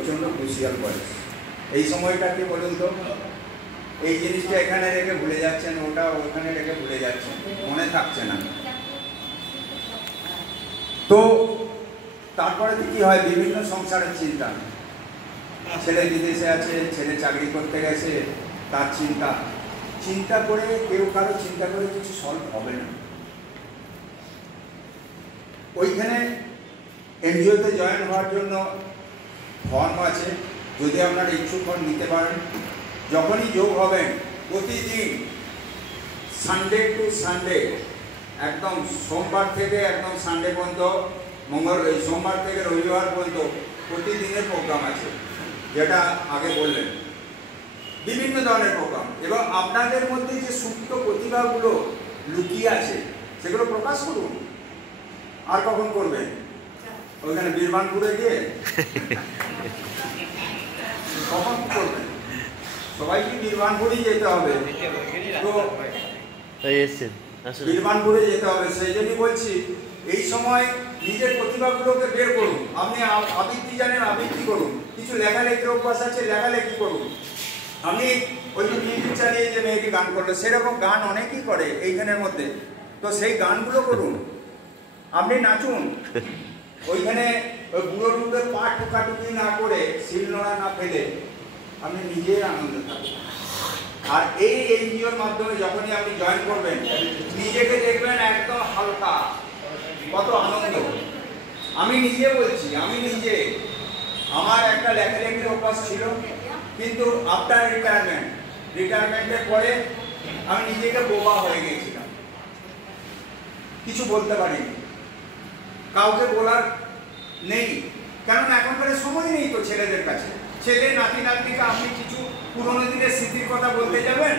প্রচণ্ড ক্রুশিয়াল বয়স। এই সময়টা কি বলুন তো, এই জিনিসটা এখানে রেখে ভুলে যাচ্ছেন, ওটা ওখানে রেখে ভুলে যাচ্ছেন, মনে থাকছে না। তো তারপরে কি হয়, বিভিন্ন সংসারের চিন্তা, ছেলে বিদেশে আছে, ছেলে চাকরি করতে গেছে, তার চিন্তা, চিন্তা করে কেউ কারো চিন্তা করে কিছু সলভ হবে না। ওইখানে এনজিওতে জয়েন হওয়ার জন্য ফর্ম আছে, যদি আপনারা ইচ্ছুক হন নিতে পারেন। যখনই যোগ হবেন প্রতিদিন সানডে টু সানডে, একদম সোমবার থেকে একদম সানডে পর্যন্ত, সোমবার থেকে রবিবার পর্যন্ত প্রতিদিনের প্রোগ্রাম আছে, যেটা আগে বললেন, বিভিন্ন ধরনের প্রোগ্রাম। এবং আপনাদের মধ্যে যে সুপ্ত প্রতিভাগুলো লুকিয়ে আছে সেগুলো প্রকাশ করুন। আর কখন করবেন? ওইখানে বীরবানপুরে গিয়ে কখন করবেন? সবাইকে বীরবানপুরেই যেতে হবে, তো বীরবানপুরে যেতে হবে। সেই জন্যই বলছি, এই সময় নিজের প্রতিভাগুলোকে বের করুন। আপনি আবৃত্তি জানেন, আবৃত্তি করুন। কিছু লেখালেখির অভ্যাস আছে, লেখালেখি করুন। আপনি ওই যে মিউজিক চালিয়ে যে মেয়েটি গান করলো, সেরকম গান অনেকেই করে এইখানের মধ্যে, তো সেই গানগুলো করুন। আপনি নাচুন, ওইখানে ওই বুড়ো টুকরে পা টুকাটুকি না করে, শিলনোড়া না ফেলে আপনি নিজেই আনন্দ থাকবেন। আর এই এনজিওর মাধ্যমে যখনই আপনি জয়েন করবেন, নিজেকে দেখবেন একদম হালকা, কত আনন্দ। আমি নিজে বলছি, আমি নিজে, আমার একটা লেখালেখির অভ্যাস ছিল, কিন্তু আফটার রিটায়ারমেন্টের পরে আমি নিজেকে বোবা হয়ে গিয়েছিলাম, কিছু বলতে পারিনি, কাউকে বলার নেই, কেননা এখনকার সময় নেই তো ছেলেদের কাছে। ছেলে নাতি নাতনিকে আপনি কিছু পুরোনো দিনের স্মৃতির কথা বলতে যাবেন,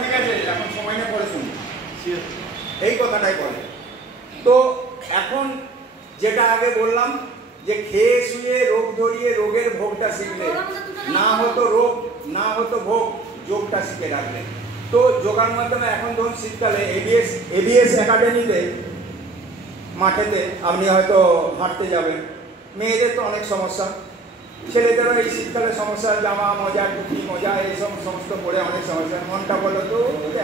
ঠিক আছে এখন সময় না, পরে শুনি, এই কথাটাই বলে। তো এখন যেটা আগে বললাম, যে খেয়ে শুয়ে রোগ ধরিয়ে রোগের ভোগটা শিখলে, না হতো রোগ না হতো ভোগ, যোগটা শিখে রাখলেন। তো যোগার মাধ্যমে এখন ধরুন শীতকালে এবিএস একাডেমিতে মাঠেতে আপনি হয়তো হাঁটতে যাবেন, মেয়েদের তো অনেক সমস্যা, ছেলেদেরও এই শীতকালে সমস্যা, জামা মজা, টুপি মজা, এইসব সমস্ত পরে অনেক সমস্যা। মনটা বলো তো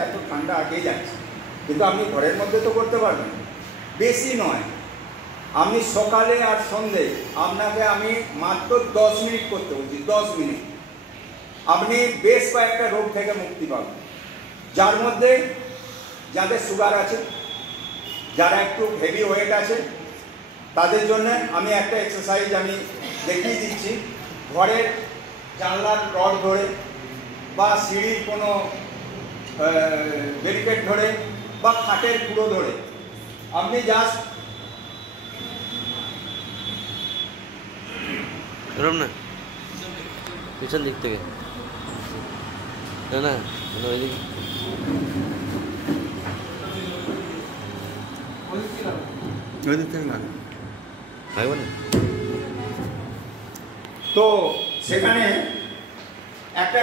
এত ঠান্ডা আগেই যাচ্ছে, কিন্তু আপনি ঘরের মধ্যে তো করতে পারবেন, বেশি নয়। আপনি সকালে আর সন্ধ্যে, আপনাকে আমি মাত্র 10 মিনিট করতে বলছি, 10 মিনিট, আপনি বেশ কয়েকটা রোগ থেকে মুক্তি পাবেন। যার মধ্যে যাদের সুগার আছে, যারা একটু হেভি ওয়েট আছে, তাদের জন্য আমি একটা এক্সারসাইজ আমি দেখিয়ে দিচ্ছি। ঘরের জানলার রড ধরে বা সিঁড়ির কোনো ব্যারিকেড ধরে বা খাটের কুড়ো ধরে আপনি জাস্ট না পিছন দিক থেকে, না না ওই দিক, তো সেখানে একটা